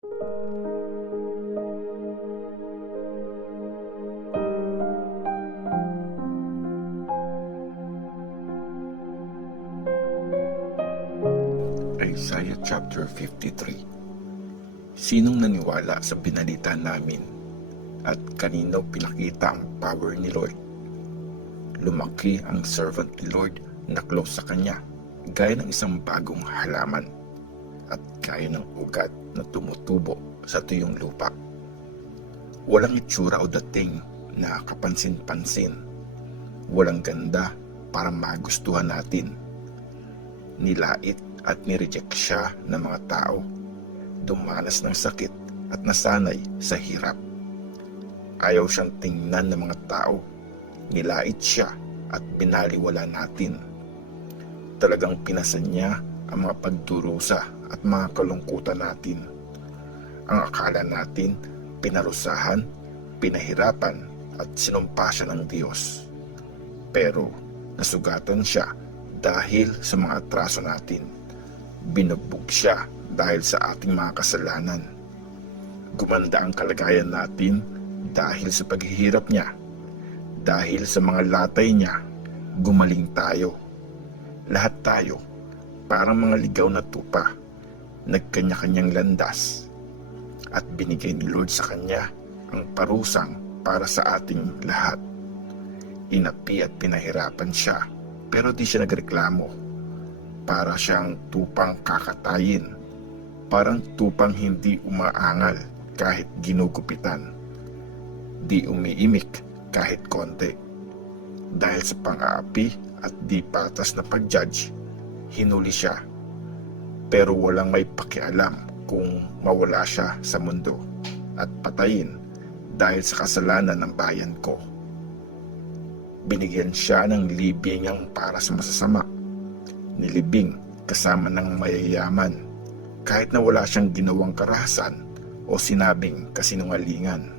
Isaiah chapter 53. Sinong naniwala sa binalita namin at kanino pinakita ang power ni Lord? Lumaki ang servant ni Lord na close sa kanya, gaya ng isang bagong halaman at gaya ng ugat na tumutubo sa tuyong lupa. Walang itsura o dating na kapansin-pansin. Walang ganda para magustuhan natin. Nilait at nireject siya ng mga tao, dumanas ng sakit at nasanay sa hirap. Ayaw siyang tingnan ng mga tao, nilait siya at binaliwala natin. Talagang pinasan niya ang mga pagdurusa at mga kalungkutan natin. Ang akala natin, pinarusahan, pinahirapan at sinumpa siya ng Diyos. Pero nasugatan siya dahil sa mga atraso natin. Binugbog siya dahil sa ating mga kasalanan. Gumanda ang kalagayan natin dahil sa paghihirap niya. Dahil sa mga latay niya, gumaling tayo. Lahat tayo, parang mga ligaw na tupa, nagkanya-kanyang landas. At binigay ni Lord sa kanya ang parusang para sa ating lahat. Inapi at pinahirapan siya, pero di siya nagreklamo. Para siyang tupang kakatayin, parang tupang hindi umaangal kahit ginugupitan, di umiimik kahit konti. Dahil sa pang-aapi at di patas na pag-judge, hinuli siya. Pero walang may pakialam kung mawala siya sa mundo at patayin dahil sa kasalanan ng bayan ko. Binigyan siya ng libingang para sa masasama, nilibing kasama ng mayayaman, kahit na wala siyang ginawang karahasan o sinabing kasinungalingan.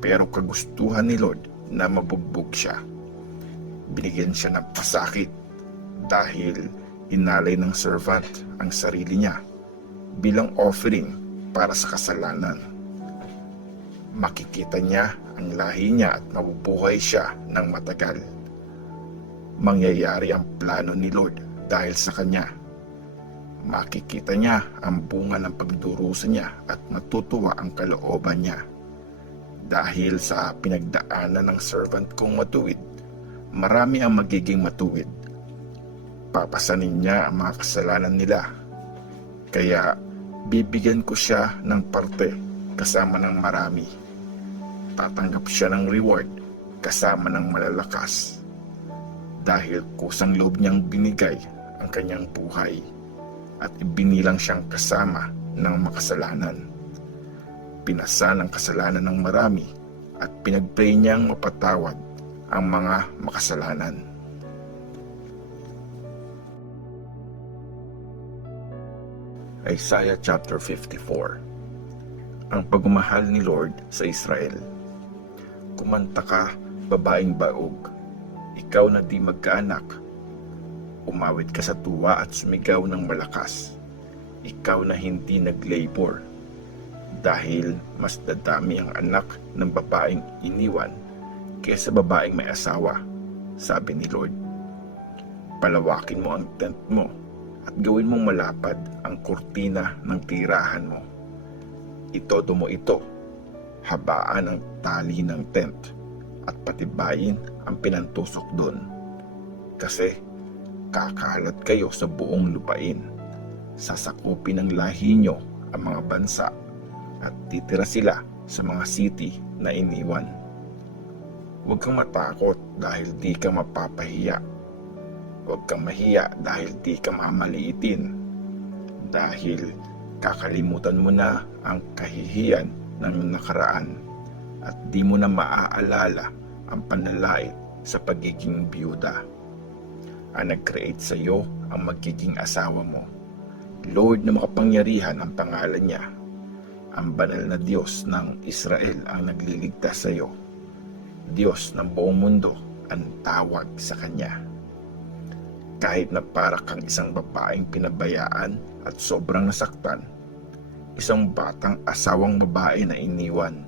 Pero kagustuhan ni Lord na mabugbog siya. Binigyan siya ng pasakit dahil inalay ng servant ang sarili niya bilang offering para sa kasalanan. Makikita niya ang lahi niya at mabubuhay siya ng matagal. Mangyayari ang plano ni Lord dahil sa kanya. Makikita niya ang bunga ng pagdurusa niya at matutuwa ang kalooban niya. Dahil sa pinagdaanan ng servant kong matuwid, marami ang magiging matuwid. Papasanin niya ang mga kasalanan nila. Kaya bibigyan ko siya ng parte kasama ng marami. Tatanggap siya ng reward kasama ng malalakas. Dahil kusang loob niyang binigay ang kanyang buhay at ibinilang siyang kasama ng makasalanan. Pinasa ng kasalanan ng marami at pinagpray niyang mapatawad ang mga makasalanan. Isaiah chapter 54. Ang pagmamahal ni Lord sa Israel. Kumanta ka, babaeng baog, ikaw na di magkaanak. Umawit ka sa tuwa at sumigaw ng malakas, ikaw na hindi nag-labor. Dahil mas dadami ang anak ng babaeng iniwan kaysa babaeng may asawa, sabi ni Lord. Palawakin mo ang tent mo at gawin mong malapad ang kurtina ng tirahan mo. Itodo mo ito, habaan ang tali ng tent at patibayin ang pinantusok doon. Kasi kakalat kayo sa buong lupain. Sasakupin ng lahi nyo ang mga bansa at titira sila sa mga city na iniwan. Huwag kang matakot dahil di ka mapapahiya. Huwag kang mahiya dahil di ka mamaliitin. Dahil kakalimutan mo na ang kahihiyan ng nakaraan at di mo na maaalala ang panlalait sa pagiging biyuda. Ang nag-create sa iyo ang magiging asawa mo. Lord na makapangyarihan ang pangalan niya. Ang banal na Diyos ng Israel ang nagliligtas sa iyo. Diyos ng buong mundo ang tawag sa Kanya. Kahit na para kang isang babaeng pinabayaan at sobrang nasaktan, isang batang asawang babae na iniwan.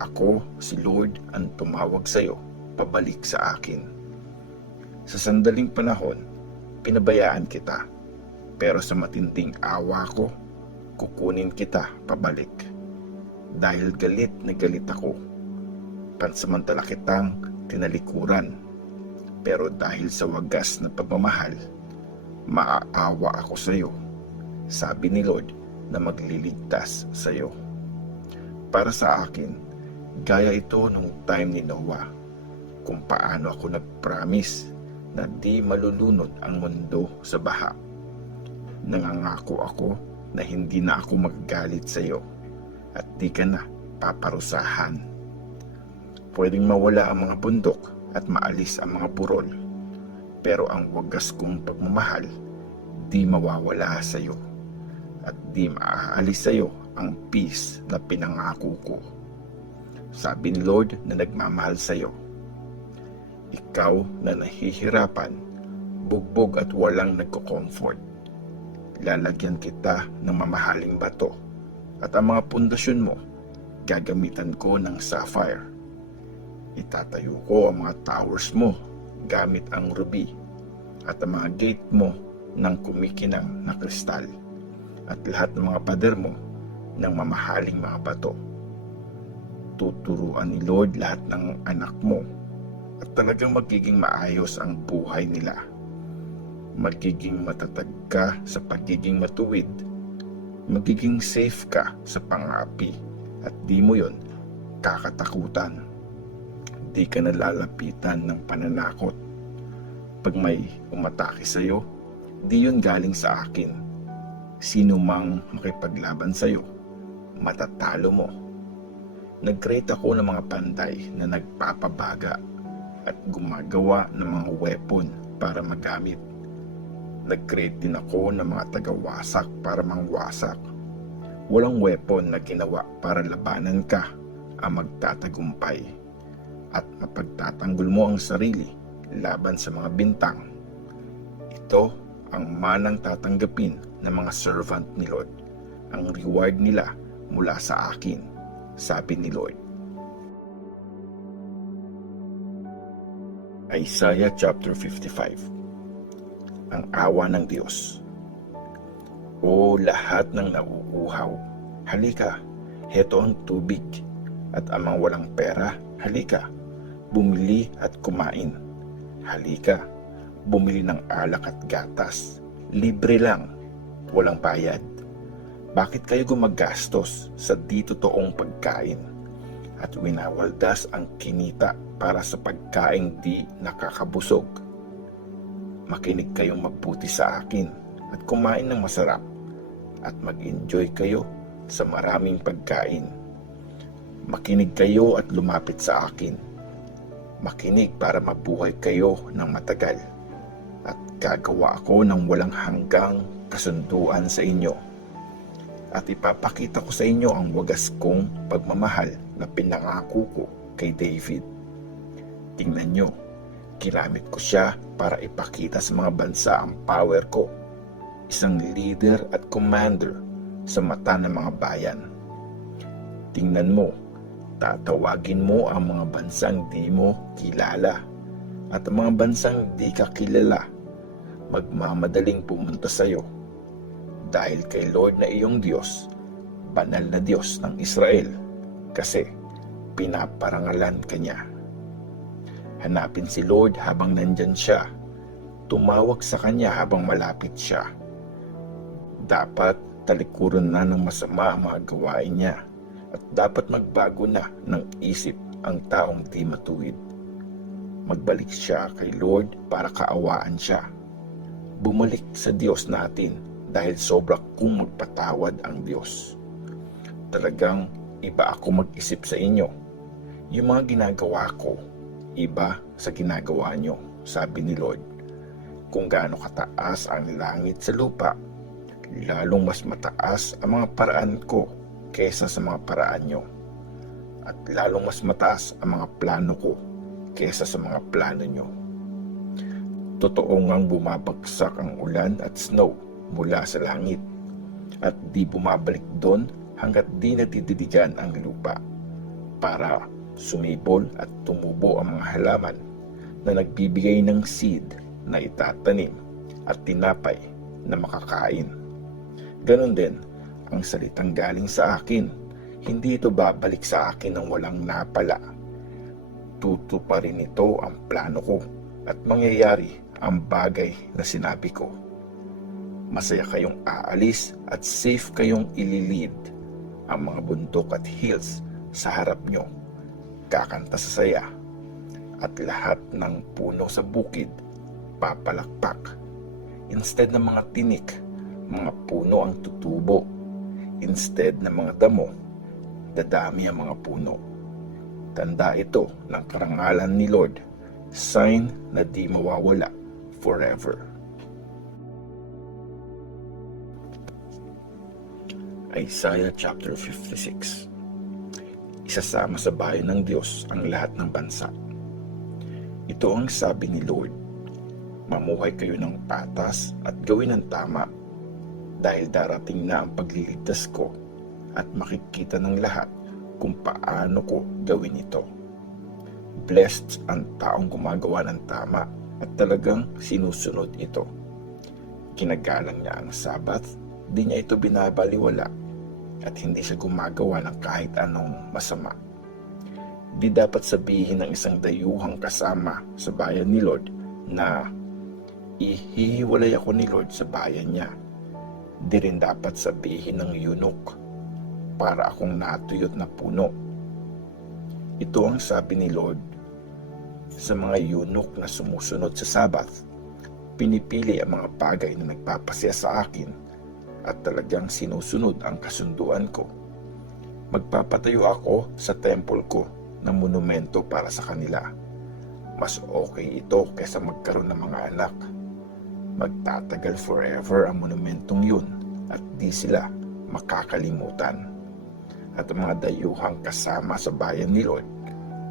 Ako, si Lord, ang tumawag sa iyo, pabalik sa akin. Sa sandaling panahon, pinabayaan kita, pero sa matinding awa ko, kukunin kita pabalik. Dahil galit na galit ako, pansamantala kitang tinalikuran, pero dahil sa wagas na pagmamahal, maaawa ako sa iyo. Sabi ni Lord na magliligtas sa iyo. Para sa akin, gaya ito nung time ni Noah, kung paano ako nag-promise na di malulunod ang mundo sa baha. Nangangako ako na hindi na ako magagalit sa iyo at di ka na paparusahan. Pwedeng mawala ang mga bundok at maalis ang mga burol, pero ang wagas kong pagmamahal di mawawala sa iyo at di maaalis sa iyo ang peace na pinangako ko. Sabi ni Lord na nagmamahal sa iyo. Ikaw na nahihirapan, bugbog at walang nagko-comfort, lalagyan kita ng mamahaling bato at ang mga pundasyon mo gagamitan ko ng sapphire. Itatayo ko ang mga towers mo gamit ang ruby at ang mga gate mo ng kumikinang na kristal at lahat ng mga pader mo ng mamahaling mga bato. Tuturuan ni Lord lahat ng anak mo at talagang magiging maayos ang buhay nila. Magiging matatag ka sa pagiging matuwid. Magiging safe ka sa pang-api at di mo yon kakatakutan. Di ka nalalapitan ng pananakot. Pag may umatake sa iyo, di yun galing sa akin. Sino mang makipaglaban sa iyo, matatalo mo. Nag-create ako ng mga panday na nagpapabaga at gumagawa ng mga weapon para magamit. Nag-create din ako ng mga tagawasak para mangwasak. Walang weapon na ginawa para labanan ka ang magtatagumpay at mapagtatanggol mo ang sarili laban sa mga bintang. Ito ang manang tatanggapin ng mga servant ni Lord, ang reward nila mula sa akin, sabi ni Lord. Isaiah chapter 55. Ang awa ng Diyos. O lahat ng nauuhaw, halika, heto ang tubig, at ang mga walang pera, halika, bumili at kumain. Halika, bumili ng alak at gatas, libre lang, walang bayad. Bakit kayo gumagastos sa di totoong pagkain at winawaldas ang kinita para sa pagkaing di nakakabusog? Makinig kayong mabuti sa akin at kumain ng masarap at mag-enjoy kayo sa maraming pagkain. Makinig kayo at lumapit sa akin. Makinig para mabuhay kayo ng matagal at gagawa ako ng walang hanggang kasunduan sa inyo. At ipapakita ko sa inyo ang wagas kong pagmamahal na pinangako ko kay David. Tingnan nyo, ginamit ko siya para ipakita sa mga bansa ang power ko. Isang leader at commander sa mata ng mga bayan. Tingnan mo, tatawagin mo ang mga bansang di mo kilala at ang mga bansang di ka kilala magmamadaling pumunta sa iyo dahil kay Lord na iyong Diyos, banal na Diyos ng Israel, kasi pinaparangalan ka niya. Hanapin si Lord habang nandyan siya. Tumawag sa kanya habang malapit siya. Dapat talikuran na ng masama ang mga gawain niya at dapat magbago na ng isip ang taong di matuwid. Magbalik siya kay Lord para kaawaan siya. Bumalik sa Diyos natin dahil sobra kong magpatawad ang Diyos. Talagang iba ako mag-isip sa inyo. Yung mga ginagawa ko, iba sa ginagawa nyo, sabi ni Lord. Kung gaano kataas ang langit sa lupa, lalong mas mataas ang mga paraan ko kesa sa mga paraan nyo. At lalong mas mataas ang mga plano ko kesa sa mga plano nyo. Totoo ngang bumabagsak ang ulan at snow mula sa langit. at di bumabalik doon hanggat di natititigan ang lupa para sumibol at tumubo ang mga halaman na nagbibigay ng seed na itatanim at tinapay na makakain. Ganon din ang salitang galing sa akin. Hindi ito babalik sa akin ng walang napala. Tutuparin ito ang plano ko at mangyayari ang bagay na sinabi ko. Masaya kayong aalis at safe kayong ililid ang mga bundok at hills sa harap nyo. Kakanta sa saya at lahat ng puno sa bukid papalakpak. Instead ng mga tinik, mga puno ang tutubo. Instead ng mga damo, dadami ang mga puno. Tanda ito ng karangalan ni Lord, sign na di mawawala forever. Isaiah chapter 56. Isasama sa bayan ng Diyos ang lahat ng bansa. Ito ang sabi ni Lord, mamuhay kayo ng patas at gawin ang tama, dahil darating na ang pagliligtas ko at makikita ng lahat kung paano ko gawin ito. Blessed ang taong gumagawa ng tama at talagang sinusunod ito. Ginagalang niya ang Sabbath, di niya ito binabaliwala at hindi siya gumagawa ng kahit anong masama. Di dapat sabihin ng isang dayuhang kasama sa bayan ni Lord na ihihiwalay ako ni Lord sa bayan niya. Di rin dapat sabihin ng eunuch, para akong natuyot na puno. Ito ang sabi ni Lord sa mga eunuch na sumusunod sa Sabbath. Pinipili ang mga bagay na nagpapasaya sa akin at talagang sinusunod ang kasunduan ko. Magpapatayo ako sa temple ko ng monumento para sa kanila. Mas okay ito kaysa magkaroon ng mga anak. Magtatagal forever ang monumentong yun at di sila makakalimutan. At ang mga dayuhang kasama sa bayan ni Lord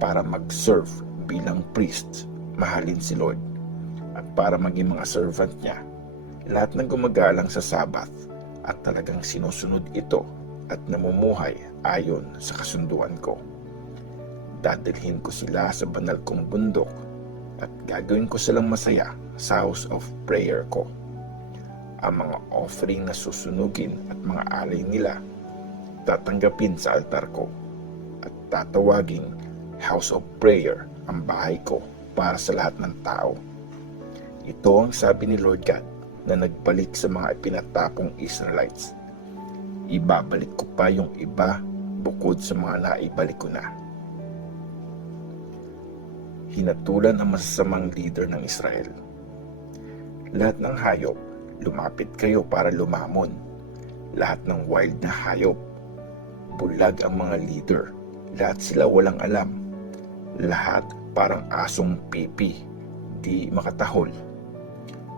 para mag-serve bilang priest, mahalin si Lord. At para maging mga servant niya, lahat ng gumagalang sa Sabbath at talagang sinusunod ito at namumuhay ayon sa kasunduan ko. Dadalhin ko sila sa banal kong bundok at gagawin ko silang masaya sa house of prayer ko. Ang mga offering na susunugin at mga alay nila tatanggapin sa altar ko at tatawaging house of prayer ang bahay ko para sa lahat ng tao. Ito ang sabi ni Lord God na nagbalik sa mga ipinatapong Israelites. Ibabalik ko pa yung iba bukod sa mga naibalik ko na. Hinatulan ang masasamang leader ng Israel. Lahat ng hayop, lumapit kayo para lumamon. Lahat ng wild na hayop, bulag ang mga leader. Lahat sila walang alam. Lahat parang asong pipi, di makatahol.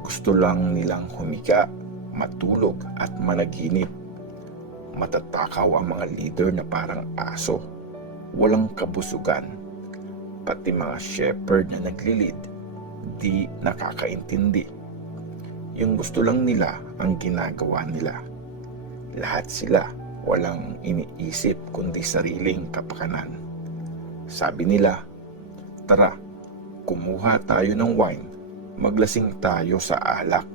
Gusto lang nilang humiga, matulog at managinip. Matatakaw ang mga leader na parang aso, walang kabusugan. Pati mga shepherd na naglilid, di nakakaintindi. Yung gusto lang nila ang ginagawa nila. Lahat sila walang iniisip kundi sariling kapakanan. Sabi nila, tara, kumuha tayo ng wine, maglasing tayo sa alak.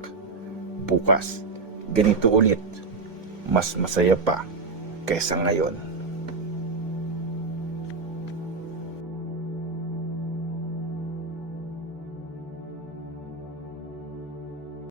Bukas, ganito ulit, mas masaya pa kaysa ngayon.